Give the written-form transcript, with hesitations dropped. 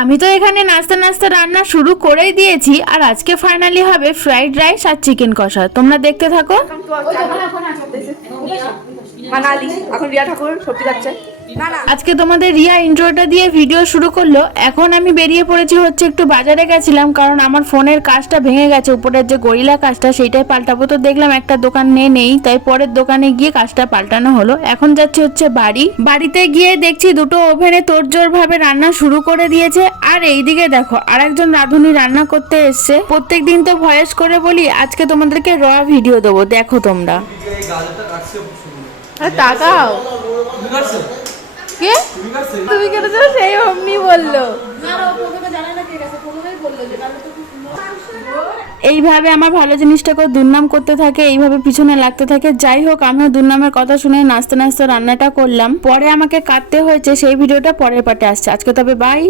আমি তো এখানে নাস্তা নাস্তা রান্না শুরু করেই দিয়েছি, আর আজকে ফাইনালি হবে ফ্রাইড রাইস আর চিকেন কষা। তোমরা দেখতে থাকো। এখন রিয়া ঠাকুর সবজি যাচ্ছে। আজকে তোমাদের রিয়া ইন্ট্রোটা দিয়ে ভিডিও শুরু করলো। এখন আমি বেরিয়ে পড়েছি হচ্ছে একটু বাজারে গেছিলাম, কারণ আমার ফোনের কাজটা ভেঙে গেছে, উপরের যে গরিলা কাজটা সেইটাই পাল্টাবো। তো দেখলাম একটা দোকান নেই, তাই পরের দোকানে গিয়ে কাজটা পাল্টানো হলো। এখন যাচ্ছি হচ্ছে বাড়িতে গিয়ে দেখছি দুটো ওভেনে তোড়জোড় ভাবে রান্না শুরু করে দিয়েছে। আর এইদিকে দেখো আরেকজন রাঁধুনি রান্না করতে এসছে। প্রত্যেকদিন তো ভয়েস করে বলি, আজকে তোমাদেরকে র ভিডিও দেবো, দেখো তোমরা। তাকাও কে তুমি কেটেছো, সেই অমনি বললো। এইভাবে আমার ভালো জিনিসটাকে দুর্নাম করতে থাকে, এইভাবে পিছনে লাগতে থাকে। যাই হোক, আমিও দুর্নামের কথা শুনে নাচতে নাচতে রান্নাটা করলাম। পরে আমাকে কাটতে হয়েছে, সেই ভিডিওটা পরের পার্টে আসছে। আজকে তবে বাই।